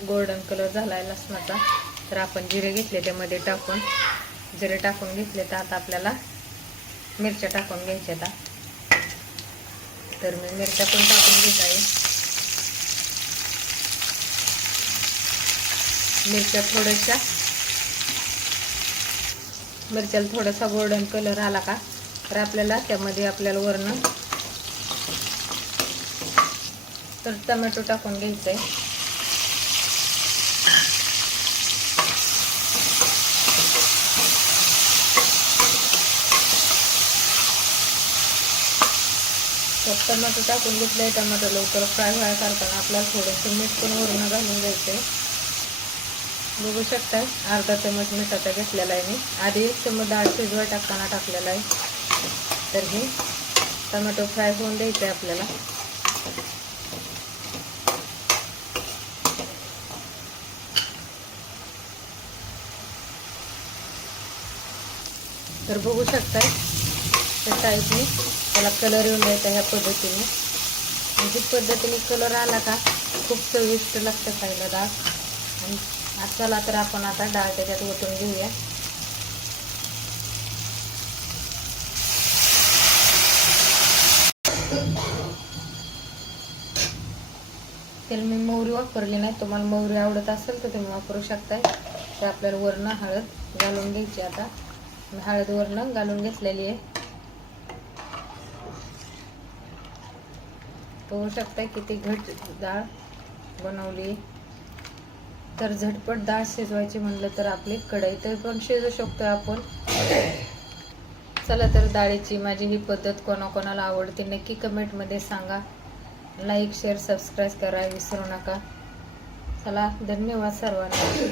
Golden colour झाला आहे लसणाचा. तर आपण जिरे घेतले त्यामध्ये टाकून. जिरे टाकून घेतले तर आता आपल्याला मिरच्या टाकून घ्यायच्या आता तर मी मिरच्या पण टाकून घेत आहे. मिरच्या थोड्याशा. मिरच्याला थोडासा गोल्डन कलर आला का तर आपल्याला त्यामध्ये आपल्याला वरणं. तर टमॅटो टाकून घ्यायचं आहे तर टमाटो टाकून घेतलं आहे टमाटो लवकर फ्राय व्हायला करताना आपल्याला थोडंसं मीठ पण वरून घालून द्यायचं आहे बघू शकता अर्धा चमच मिठाचा घेतलेला आहे मी. आधी एक चमच डाळ शिजवा टाकताना टाकलेला आहे. तर हे टमॅटो फ्राय होऊन द्यायचं आहे आपल्याला. तर बघू शकताय त्या टाईपने त्याला कलर येऊन द्यायचा ह्या पद्धतीने. म्हणजे पद्धतीने कलर आला का खूप चविष्ट लागतं खायला डाळ. आणि चला तर आपण आता डाळ त्याच्यात ओतून घेऊया. तर मी मोहरी वापरली नाही. तुम्हाला मोहरी आवडत असेल तर तुम्ही वापरू शकताय. ते आपल्याला वरण हळद घालून घ्यायची आता. हळद वरण घालून घेतलेली आहे. पाहू शकता किती घट डाळ बनवली. तर झटपट डाळ शिजवायची म्हणलं तर आपली कढई तर पण शिजू शकतो आपण. चला तर डाळीची माझी ही पद्धत कोणाकोणाला आवडते नक्की कमेंटमध्ये सांगा. लाईक शेअर सबस्क्राईब करा विसरू नका. चला धन्यवाद सर्वांना.